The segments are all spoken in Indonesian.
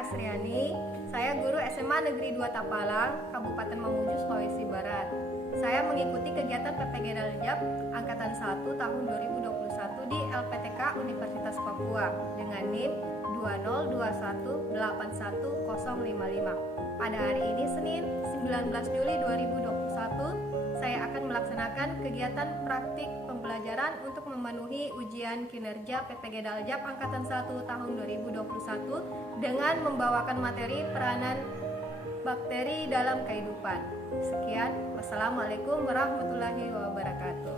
Asriani. Saya guru SMA Negeri 2 Tapalang, Kabupaten Mamuju, Sulawesi Barat. Saya mengikuti kegiatan PPG Daljab Angkatan 1 tahun 2021 di LPTK Universitas Papua dengan NIM 202181055. Pada hari ini Senin 19 Juli 2021, saya akan melaksanakan kegiatan praktik pembelajaran untuk memenuhi ujian kinerja PPG Daljab Angkatan 1 tahun 2021 dengan membawakan materi peranan bakteri dalam kehidupan. Sekian, wassalamualaikum warahmatullahi wabarakatuh.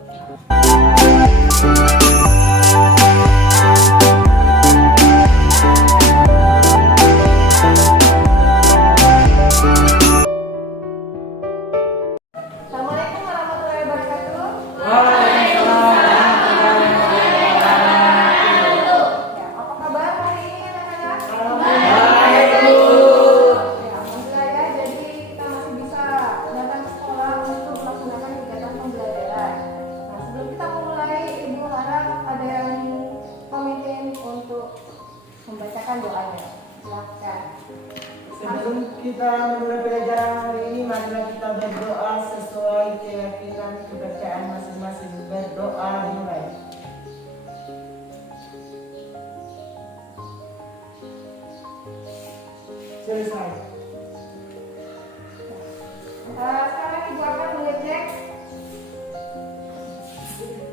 Assalamualaikum warahmatullahi wabarakatuh. Ya, apa kabar hari ini anak-anak? Alhamdulillah ya, jadi kita masih bisa datang ke sekolah untuk melaksanakan kegiatan pembelajaran. Nah, sebelum kita memulai, Ibu harap ada yang pemimpin untuk membacakan doanya. Silakan. Sebelum kita memulai pelajaran hari ini, marilah kita berdoa sesuai keyakinan kepercayaan masing-masing. Berdoa dimulai. Selesai. Sekarang Ibu akan mengecek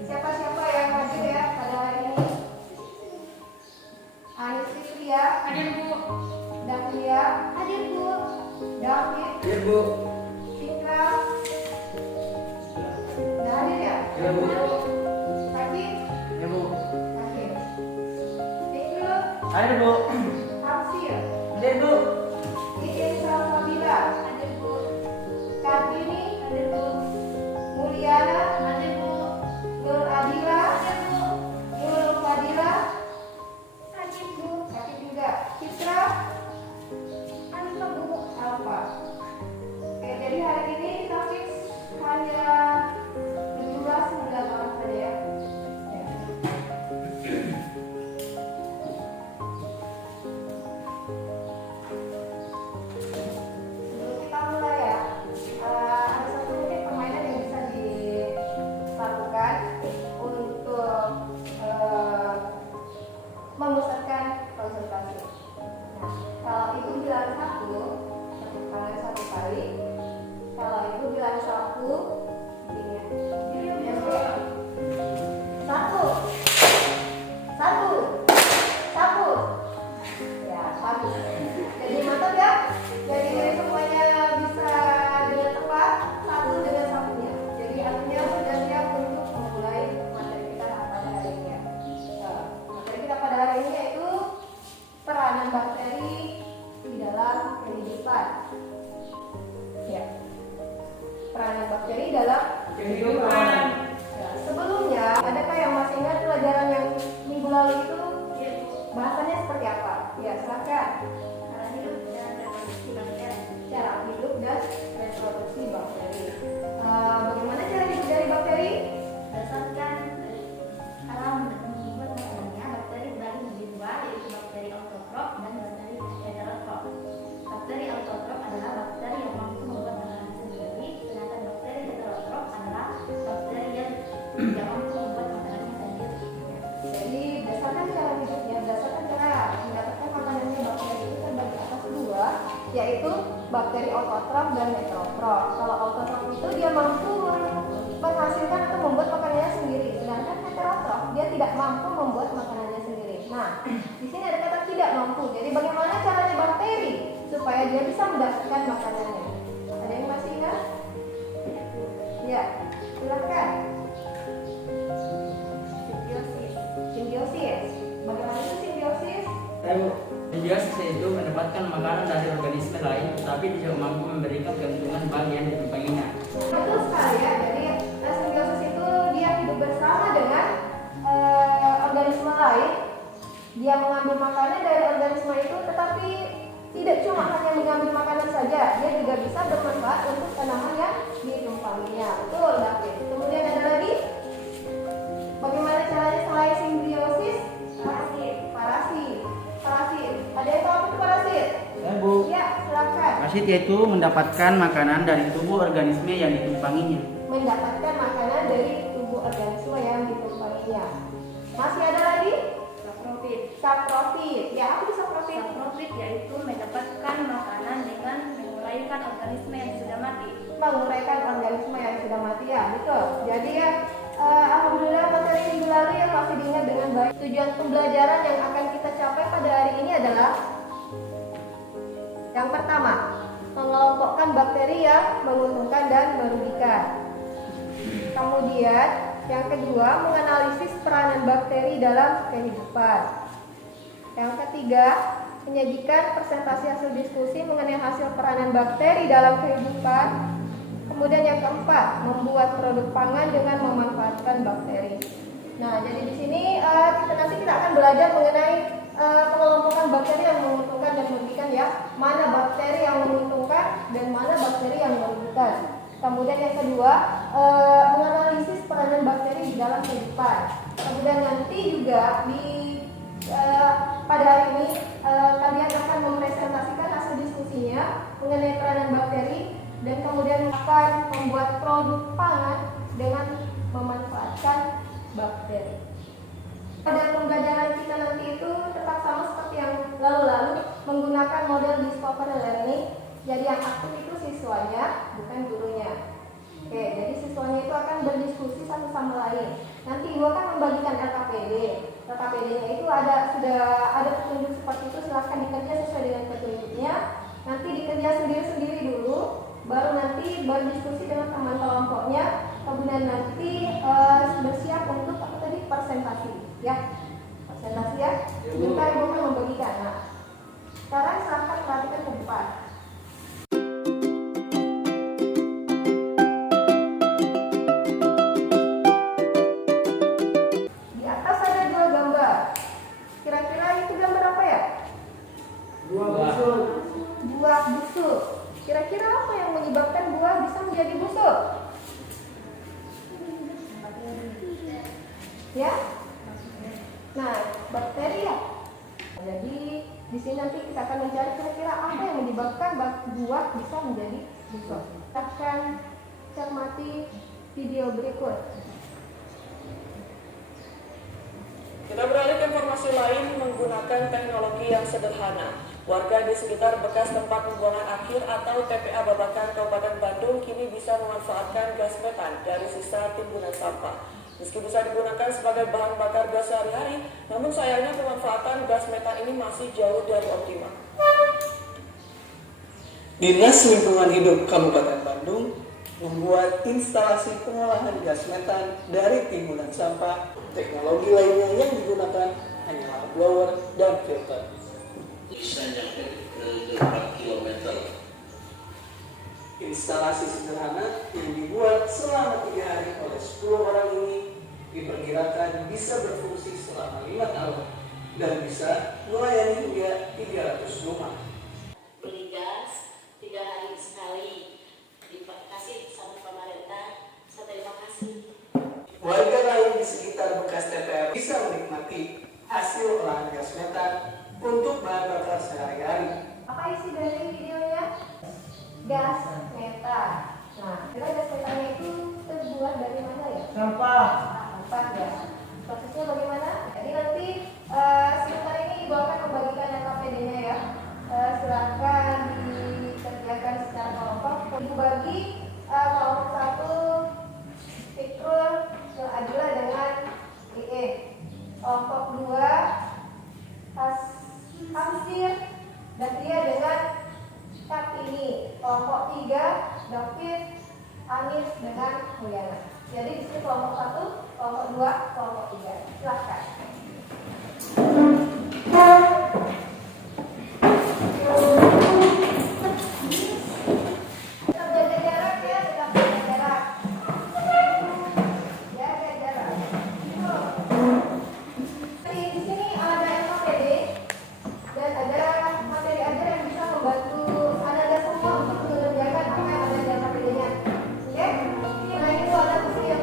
siapa-siapa yang hadir ya pada hari ini. Anis Fitria, Hadir Bu. Dahlia, hadir Bu. David, Hadir Bu. Citra, udah hadir ya? Ya Bu. Kaki, Ya Bu. kaki. Fikri, Hadir Bu. Hamsir, Hadir Bu. Ikin Salsabila, hadir Bu. Kartini, hadir Bu. Mulyana, hadir Bu. Nur Adila, hadir Bu. Nur Fadila, hadir Bu. Hadir juga. Citra, Anita Bu. Alfa. Oke, jadi hari ini kita fix hanya berjumlah 9 orang saja ya. Ya. Sebelum kita mulai ya, ada satu mungkin permainan yang bisa dilakukan untuk memusatkan konsentrasi. Nah, kalau Ibu bilang satu kali. Kalau Ibu bilang satu, begini ya. Satu. Ya, bagus. Jadi mantap ya. Jadi semuanya bisa dengan tepat satu dengan satunya. Jadi artinya sudah siap untuk memulai materi kita pada hari ini. Nah, materi kita pada hari ini yaitu peranan bakteri di dalam kehidupan. Ya. Peranan bakteri dalam Kehidupan. Ya, sebelumnya, adakah yang masih ingat pelajaran yang minggu lalu itu bahasanya seperti apa? Ya, silakan. Cara hidup dan reproduksi bakteri. Cara hidup dan reproduksi bakteri. Bagaimana cara hidup dari bakteri? Berdasarkan kalau membuat makanannya, bakteri terbagi menjadi dua, yaitu bakteri autotrof dan bakteri heterotrof. Bakteri autotrof adalah bakteri yang mampu membuat makanan sendiri, sedangkan bakteri heterotrof adalah bakteri yang tidak mampu membuat makanannya sendiri. Jadi berdasarkan cara hidupnya, berdasarkan cara mendapatkan makanannya, bakteri itu terbagi atas dua, yaitu bakteri autotrof dan heterotrof. Kalau autotrof itu dia mampu menghasilkan atau membuat makanannya sendiri, sedangkan heterotrof dia tidak mampu membuat makanannya sendiri. Nah, di sini ada kata tidak mampu. Jadi bagaimana caranya bakteri supaya dia bisa mendapatkan makanannya? Ada yang masih ingat? Ya, silakan. Simbiosis. Bagaimana itu simbiosis? Simbiosis itu mendapatkan makanan dari organisme lain, tetapi tidak mampu memberikan keuntungan bagi yang ditumpanginya. Betul sekali ya. Jadi simbiosis itu dia hidup bersama dengan organisme lain. Dia mengambil makanan dari organisme itu, tetapi tidak cuma hanya mengambil makanan saja, dia juga bisa bermanfaat untuk tanaman yang ditumpanginya. Betul, David. Kemudian ada lagi, bagaimana caranya selain simbiosis? Parasit. Ada yang tahu apa itu parasit? yaitu mendapatkan makanan dari tubuh organisme yang ditumpanginya. Mendapatkan makanan dari tubuh organisme yang ditumpanginya. Masih ada lagi? Saprofit. Saprofit. Ya, apa itu saprofit? Saprofit yaitu mendapatkan makanan dengan menguraikan organisme yang sudah mati. Menguraikan organisme yang sudah mati, ya, betul. Jadi ya, alhamdulillah materi minggu lalu yang masih diingat dengan baik. Tujuan pembelajaran yang akan kita capai pada hari ini adalah yang pertama, mengelompokkan bakteri yang menguntungkan dan merugikan. Kemudian yang kedua, menganalisis peranan bakteri dalam kehidupan. Yang ketiga, menyajikan presentasi hasil diskusi mengenai hasil peranan bakteri dalam kehidupan. Kemudian yang keempat, membuat produk pangan dengan memanfaatkan bakteri. Nah, jadi di sini kita akan belajar mengenai pengelompokan bakteri yang menguntungkan dan merugikan, ya. Mana bakteri yang menguntungkan dan mana bakteri yang merugikan. Kemudian yang kedua, menganalisis peranan bakteri di dalam kehidupan. Kemudian nanti juga pada hari ini kalian akan mempresentasikan hasil diskusinya mengenai peranan bakteri dan kemudian akan membuat produk pangan dengan memanfaatkan bakteri. Pada pembelajaran kita nanti itu tetap sama seperti yang lalu-lalu, menggunakan model discovery learning. Jadi yang aktif itu siswanya, bukan gurunya. Oke, jadi siswanya itu akan berdiskusi satu sama lain. Nanti ibu akan membagikan LKPD. LKPD-nya itu sudah ada petunjuk seperti itu, silahkan dikerja sesuai dengan petunjuknya. Nanti dikerja sendiri-sendiri dulu, baru nanti berdiskusi dengan teman kelompoknya. Kemudian nanti bersiap untuk presentasi, ya. Presentasi, ya. Sebentar ibu akan membagikan. Nah, sekarang silahkan perhatikan ke depan. Di atas ada dua gambar. Kira-kira itu gambar apa, ya? Buah busuk. Buah busuk. Kira-kira apa yang menyebabkan buah bisa menjadi busuk? Ya? Nah, bakteri, ya. Jadi di sini nanti kita akan mencari kira-kira apa yang menyebabkan buah bisa menjadi busuk. Kita akan cermati video berikut. Kita beralih ke informasi lain menggunakan teknologi yang sederhana. Warga di sekitar bekas tempat pembuangan akhir atau TPA Babakan Kabupaten Bandung kini bisa memanfaatkan gas metan dari sisa timbunan sampah. Meski bisa digunakan sebagai bahan bakar gas sehari-hari, namun sayangnya pemanfaatan gas metan ini masih jauh dari optimal. Dinas Lingkungan Hidup Kabupaten Bandung membuat instalasi pengolahan gas metan dari timbunan sampah. Teknologi lainnya yang digunakan hanyalah blower dan filter. Bisa nyampe ke 4 km. Instalasi sederhana yang dibuat selama 3 hari oleh 10 orang ini diperkirakan bisa berfungsi selama 5 tahun dan bisa melayani hingga 300 rumah. Beli gas 3 hari sekali, dikasih sama pemerintah. Saya terima kasih. Warga lain di sekitar bekas TPA bisa menikmati hasil olahan gas metan untuk bahan bakar sehari-hari. Apa isi dari videonya? Gas metan. Nah, kira gas metannya itu terbuat dari mana, ya? Sampah. Sampah, ya. Prosesnya bagaimana? Jadi nanti sebentar ini ibu akan membagikan LKPD-nya, ya. Silakan dikerjakan secara kelompok. Ibu bagi kelompok 1 Fikrul Adila dengan IE. Kelompok 2 Hamsir dan dia dengan Kartini. Kelompok 3 David Anis dengan Mulyana. Jadi di sini kelompok 1, kelompok 2, kelompok 3. Silakan. Tetap jaga jarak, ya, tetap jaga jarak. Jaga jarak. Di sini ada LKPD dan ada materi ajar yang bisa membantu Anda semua untuk mengerjakan apa yang ada di LKPD-nya. Oke? Nah, itu ada bukti yang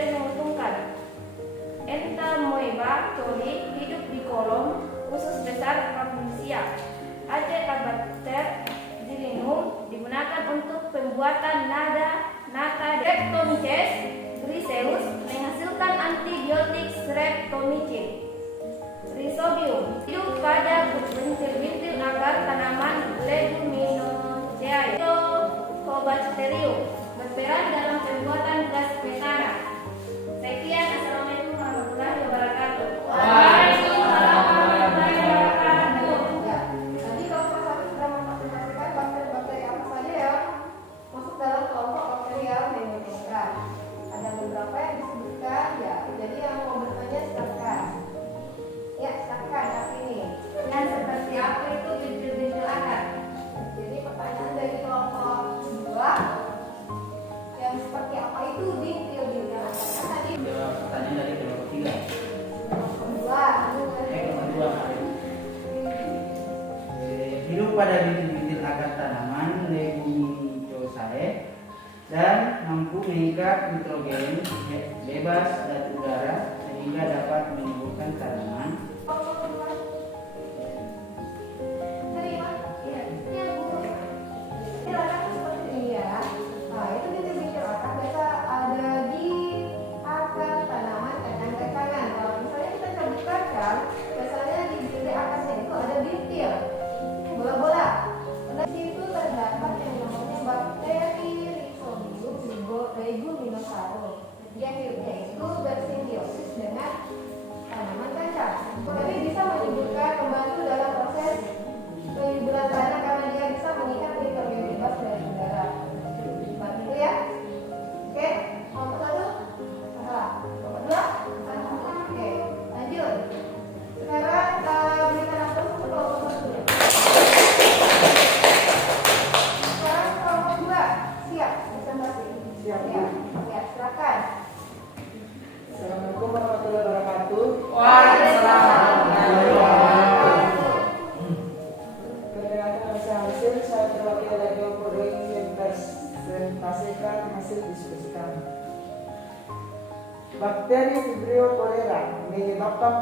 bakteri menguntungkan. Entamoeba coli hidup di kolom usus besar manusia. Acinetobacter dilinum digunakan untuk pembuatan nata Streptomyces griseus menghasilkan antibiotik streptomycin. Rhizobium hidup pada bintil-bintil akar tanaman Leguminosae. Mycobacterium berperan dalam pembuatan gas metana. Sekian, assalamualaikum warahmatullahi wabarakatuh. Waalaikumsalam warahmatullahi wabarakatuh. Ya, tadi kalau Mas Hafiz sudah mempresentasikan bakteri-bakteri apa saja yang masuk dalam kelompok bakteri yang menguntungkan. Ada beberapa yang disebutkan ya. Jadi yang mau bertanya silakan. Ya, silakan saat ini. Yang seperti apa itu bintil-bintil akar? Jadi pertanyaan dari kelompok 2 yang seperti apa itu bintil-bintil akar? Kan tadi Pertanyaan dari kelompok 3. kelompok 2. Hidup pada bintil-bintil akar tanaman Leguminosae dan mampu mengikat nitrogen bebas dan udara sehingga dapat menimbulkan tanaman. Terima. Iya. Iya, Bu. Ini akar seperti ini ya. Nah, itu bintil-bintil akar biasa ada di akar tanaman kacang-kacangan. Kalau misalnya kita cabut kacang, biasanya di bintil akarnya itu ada bintil, bola-bola. Nah, di situ terdapat yang namanya bakteri Rhizobium leguminosarum. Dia hidupnya itu bersimbiosis dengan tanaman kacang. Jadi bisa menimbulkan membantu dalam proses penyuburan tanah karena dia bisa mengikat nitrogen bebas dari udara. Seperti itu ya. Oke, kelompok 1 salah. Kelompok 2 salah. Oke, lanjut. Sekarang berikan aplaus untuk kelompok 1. Sekarang kelompok 2 siap presentasi. Siap. Ya, ya, silakan. Assalamualaikum warahmatullahi wabarakatuh. Waalaikumsalam. Perkenalkan saya Hasil, saya terwakil dari kelompok 2 ini yang presentasikan hasil diskusi kami. Bakteri Vibrio cholera menyebabkan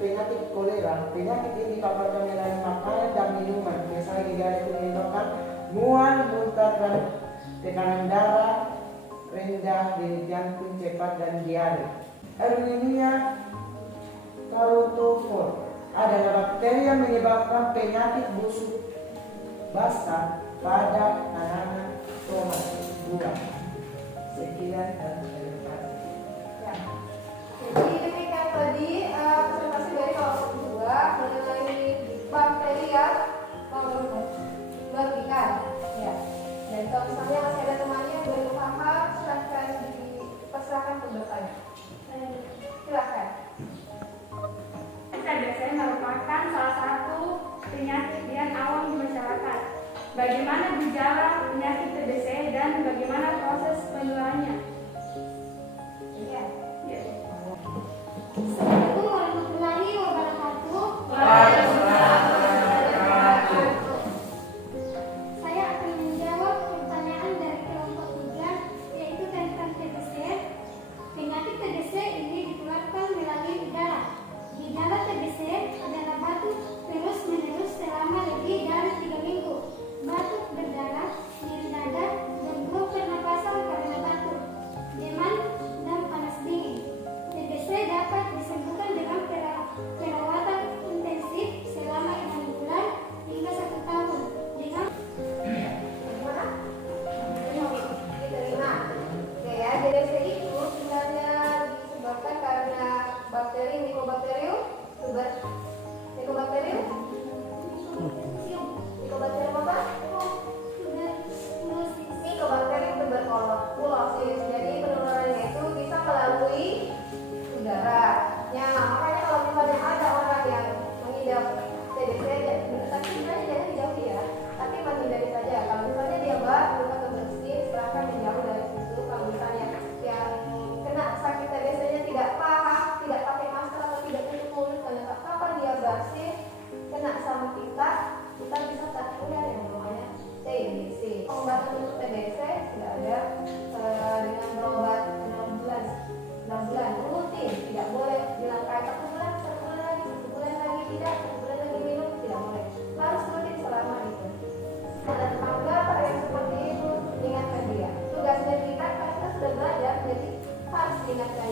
penyakit kolera. Penyakit ini dipaparkan melalui makanan dan minuman. Biasanya gejala itu menyebabkan mual, muntah, dan tekanan darah rendah, denyut jantung cepat, dan diare. Erwinia carotophore adalah bakteri yang menyebabkan penyakit busuk basah pada tanaman tomat buah. Sekian dan terima kasih. Ya. Jadi demikian tadi presentasi dari kelompok 2 mengenai bakteri yang membagikan. Ya. Dan kalau misalnya masih ada temannya yang belum paham, silahkan dipersilakan untuk bertanya. Silahkan. TBC merupakan salah satu penyakit yang awam di masyarakat. Bagaimana gejala penyakit TBC dan bagaimana proses penularannya? Iya. Ya. Assalamualaikum warahmatullahi wabarakatuh. Waalaikumsalam. Saya akan menjawab pertanyaan dari kelompok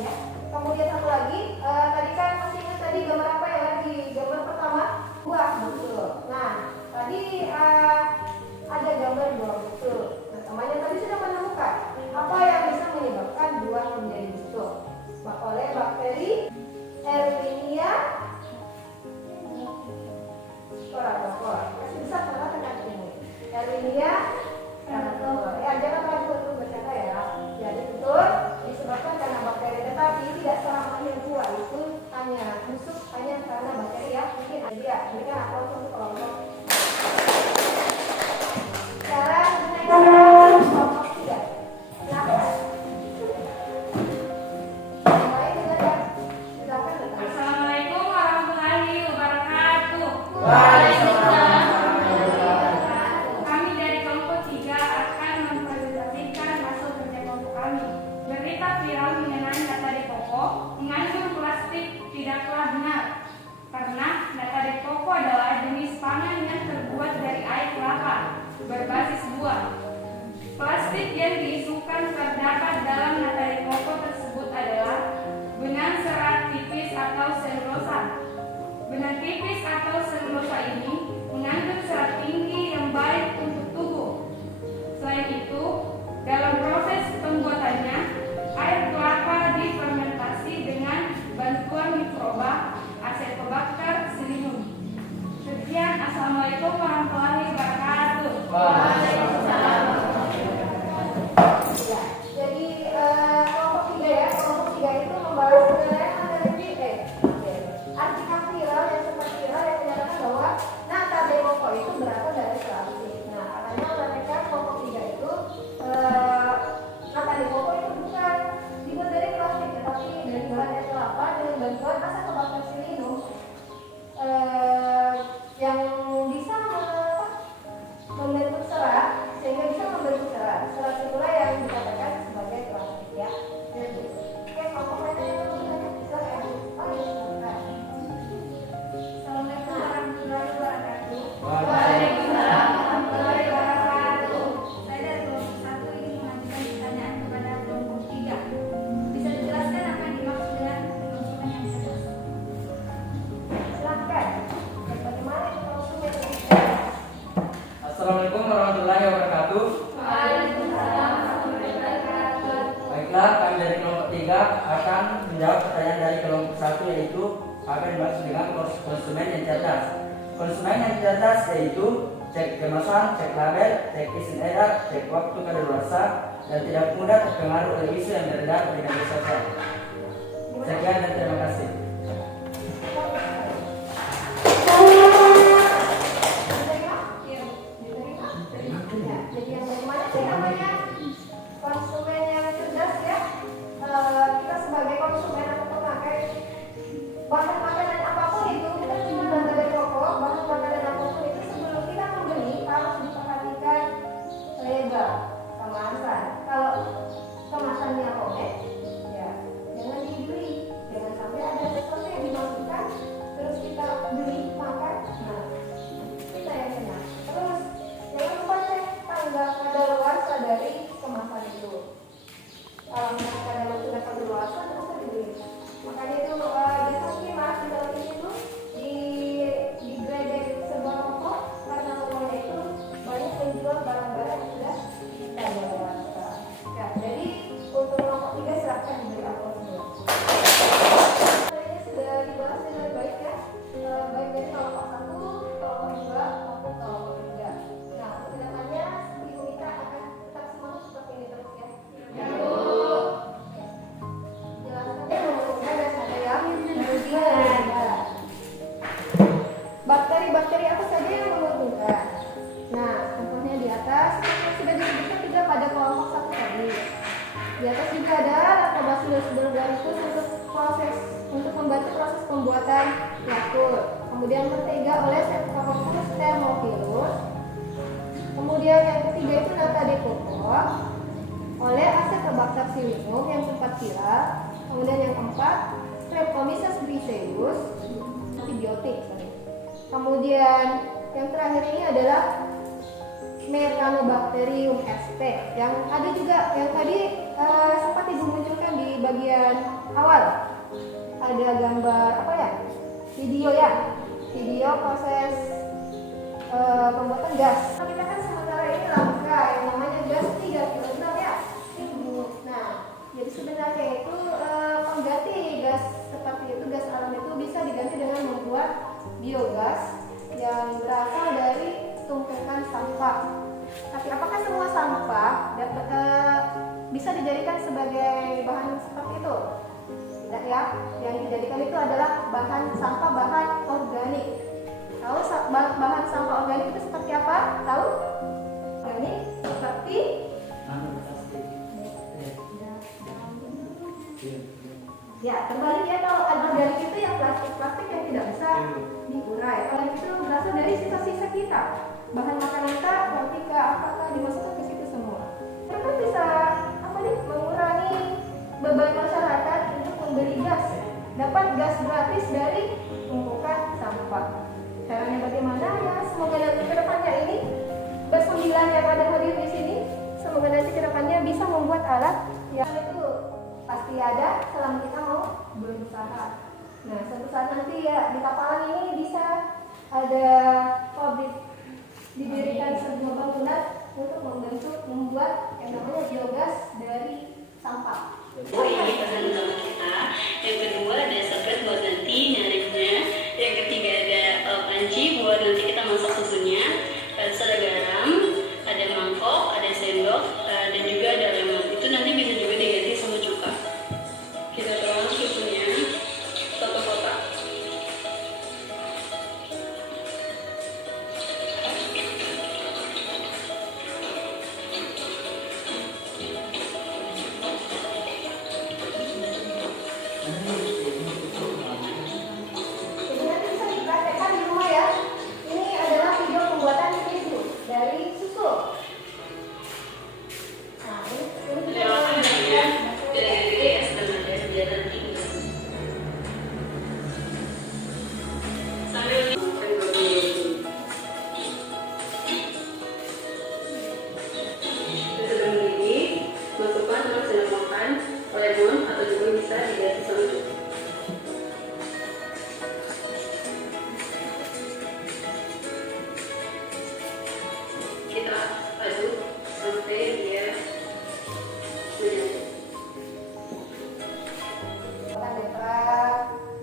ya. Kemudian satu lagi, tadi kan masih ingat tadi gambar apa ya? Di gambar pertama buah, betul. Nah, tadi ada gambar buah, betul. Nah, temannya tadi sudah menemukan apa yang bisa menyebabkan buah menjadi busuk oleh bakteri Erwinia kasih besar karena tekan ini Erwinia ya jangan ragu untuk berkata ya. Jadi betul disebabkan karena bakteri, tetapi tidak selamanya buah itu hanya busuk hanya karena bakteri ya. Mungkin ada dia berikan aplaus untuk kelompok. Sekarang kelompok 3. Silakan. Assalamualaikum warahmatullahi wabarakatuh. Kami dari kelompok 3 akan mempresentasikan hasil kerja kelompok kami. Berita viral mengenai data Dekopo mengandung plastik tidaklah benar, karena data Dekopo adalah jenis pangan yang terbuat dari air kelapa berbasis buah. Plastik yang diisukan terdapat dalam data Dekopo tersebut adalah benang serat tipis atau selulosa. Benang tipis atau selulosa ini mengandung serat tinggi yang baik untuk tubuh. Selain itu, dalam proses pembuatannya, air kelapa difermentasi dengan bantuan mikroba Acetobacter pseudomonas. Sekian, assalamualaikum warahmatullahi wabarakatuh. Waalaikumsalam. Jadi kelompok 3 ya, kelompok 3 itu membahas mengenai artikel viral yang sempat viral yang menyatakan bahwa nata Dekopo itu berasal dari plastik. Nah, katanya mereka kelompok 3 itu nata Dekopo itu bukan dibuat dari plastik, tetapi dari bahan air kelapa dengan bantuan Acetobacter pseudomonas yang bisa membentuk serat sehingga bisa membentuk serat. Serat itulah yang dikatakan sebagai plastik ya. Jadi, oke, kelompok lainnya yang bertanya silakan. Assalamualaikum warahmatullahi wabarakatuh. Waalaikumsalam warahmatullahi wabarakatuh. Saya dari kelompok 1 ingin mengajukan pertanyaan kepada kelompok 3. Bisa dijelaskan apa yang dimaksud dengan konsumen yang cerdas? Silakan. Bagaimana itu konsumen yang cerdas? Assalamualaikum warahmatullahi wabarakatuh. Waalaikumsalam warahmatullahi wabarakatuh. Baiklah, kami dari kelompok 3 akan menjawab pertanyaan dari kelompok 1, yaitu apa yang dimaksud dengan konsumen yang cerdas. Konsumen yang cerdas yaitu cek kemasan, cek label, cek izin edar, cek waktu kadaluarsa, dan tidak mudah terpengaruh oleh isu yang beredar di media sosial. Sekian dan terima kasih. Jadi yang bagaimana sih namanya konsumen yang cerdas ya? Kita sebagai konsumen atau pemakai bahan makanan apapun itu, kita cuma nggak ada pokok bahan makanan apapun itu sebelum kita membeli harus diperhatikan label kemasan. Kalau kemasannya robek, ya jangan dibeli, jangan sampai ada sesuatu yang dimasukkan terus kita beli makan, nah kita yang kena. Terus jangan lupa cek tanggal kadaluarsa dari kemasan itu. Kalau misalkan sudah kadaluarsa terus dibeli. Makanya itu biasanya sih mas di dalam ini tuh di graded sebuah toko karena tokonya itu banyak menjual barang-barang yang sudah kadaluarsa. Ya, jadi untuk kelompok 3 silahkan diberi aplaus dulu. Ini sudah dibahas dengan baik ya, baik dari kelompok 1, kelompok 2 maupun kelompok 3. Nah, kedepannya Ibu Mita akan tetap semangat seperti ini terus ya. Bakteri-bakteri apa saja yang menguntungkan? Nah, contohnya di atas sudah disebutkan juga pada kelompok 1 tadi. Di atas juga ada Lactobacillus bulgaricus untuk membantu proses pembuatan Yakult. Kemudian mentega oleh Streptococcus thermophilus. Kemudian yang ketiga itu nata Decoco oleh Acetobacter pseudomonas yang sempat viral. Kemudian yang keempat Streptomyces griseus, antibiotik. Kemudian yang terakhir ini adalah Methanobakteri sp yang ada juga yang tadi sempat Ibu munculkan di bagian ada gambar apa ya? Video ya. Video proses pembuatan gas. Nah, kita kan sementara ini langka yang namanya gas 3 kg ya. Nah, jadi sebenarnya itu pengganti gas seperti itu, gas alam itu bisa diganti dengan membuat biogas yang berasal dari tumpukan sampah. Tapi apakah semua sampah bisa dijadikan sebagai bahan seperti itu? Tidak ya. Yang dijadikan itu adalah sampah bahan organik. Tahu bahan sampah organik itu seperti apa? Tahu? Organik seperti ya, kembali ya, kalau anorganik itu yang plastik yang tidak bisa diurai. Kalau itu berasal dari sisa-sisa kita, bahan makanan kita, ketika apakah dimasukkan ke situ semua. Itu bisa mengurangi beban masyarakat untuk membeli gas, dapat gas gratis dari tumpukan sampah. Caranya bagaimana ya? Semoga nanti kedepannya ini bersembilan yang ada hadir di sini, semoga nanti kedepannya bisa membuat alat yang itu pasti ada selama kita mau berusaha. Nah, suatu saat nanti ya di Kapalan ini bisa ada pabrik, didirikan sebuah bangunan untuk membuat yang namanya biogas dari sampah. Ini pesan utama kita. Yang kedua ada serbet buat nanti nyaringnya. Yang ketiga ada panci buat nanti kita masak susunya. Ada garam, ada mangkok, ada sendok, dan juga ada lemon. Itu nanti bisa juga diganti sama cuka. Kita tuang susunya 1 kotak. Jadi nanti bisa dipraktekkan di rumah ya. Ini adalah video pembuatan tisu dari susu. Nah, ini kita lemon atau juga bisa diganti sama cuka. Kita aduk sampai dia menyatu.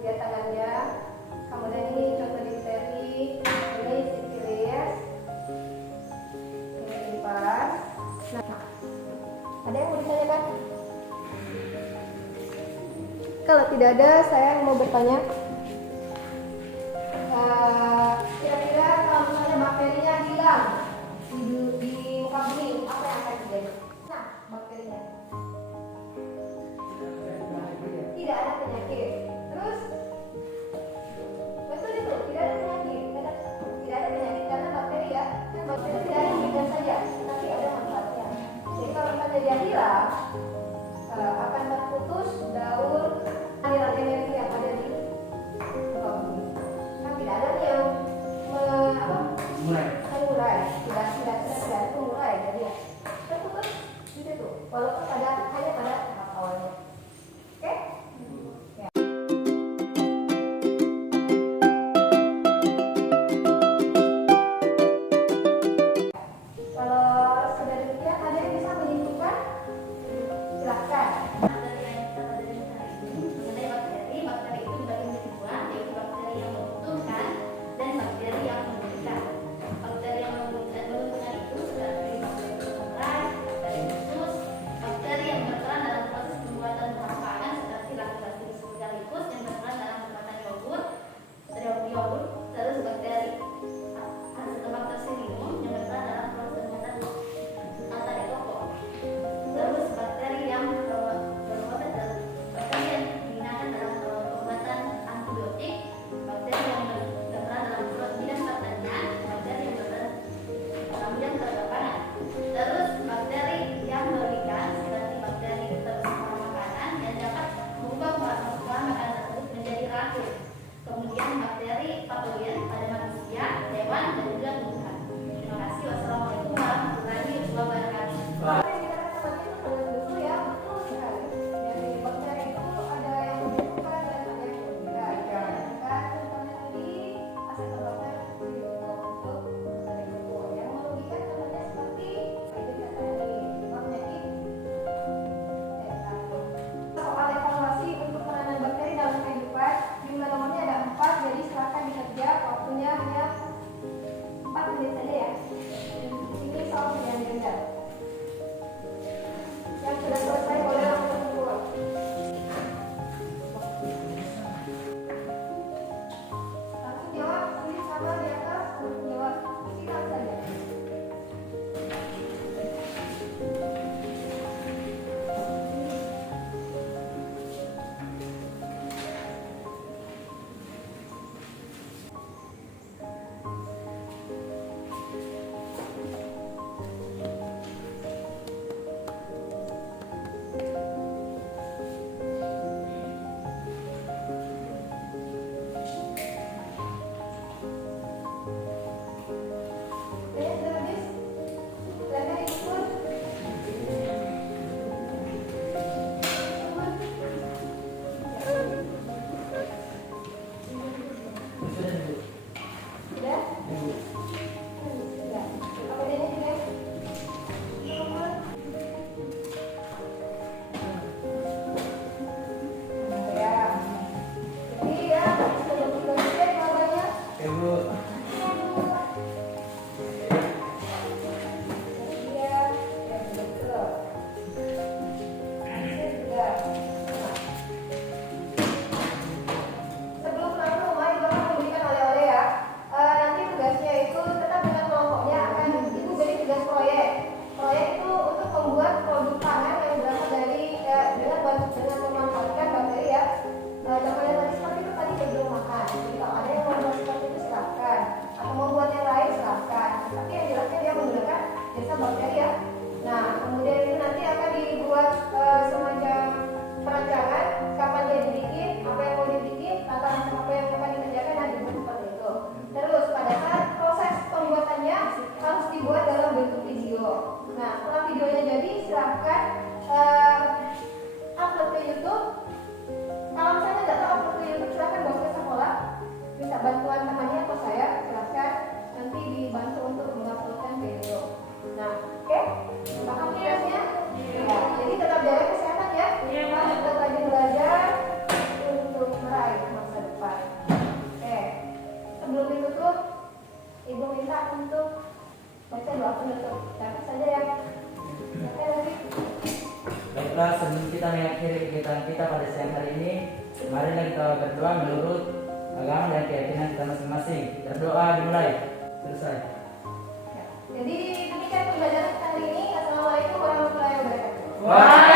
lihat tangannya. Kemudian ini contoh difteri, ini sifilis, ini limpas. Nah, ada yang mau ditanyakan? Kalau tidak ada, saya mau bertanya. Kira-kira kalau misalnya bakterinya hilang di muka bumi, apa yang akan terjadi? Nah, bakterinya tidak ada penyakit. Terus betul itu, tidak ada penyakit. Tidak ada penyakit karena bakteri ya. Kan bakteri tidak ada membidan saja, tapi ada manfaatnya. Jadi kalau misalnya dia hilang, akan terputus daur aliran energi yang ada di muka bumi. Kan tidak ada yang mengurai, tidak itu mengurai, jadi ya terputus di situ. Walaupun hanya pada tahap awalnya. Oke? sebelum kita mengakhiri kegiatan kita pada siang hari ini, marilah kita berdoa menurut agama dan keyakinan kita masing-masing. Berdoa dimulai. Selesai. Jadi demikian pembelajaran kita hari ini. Assalamualaikum warahmatullahi wabarakatuh. Waalaikumsalam.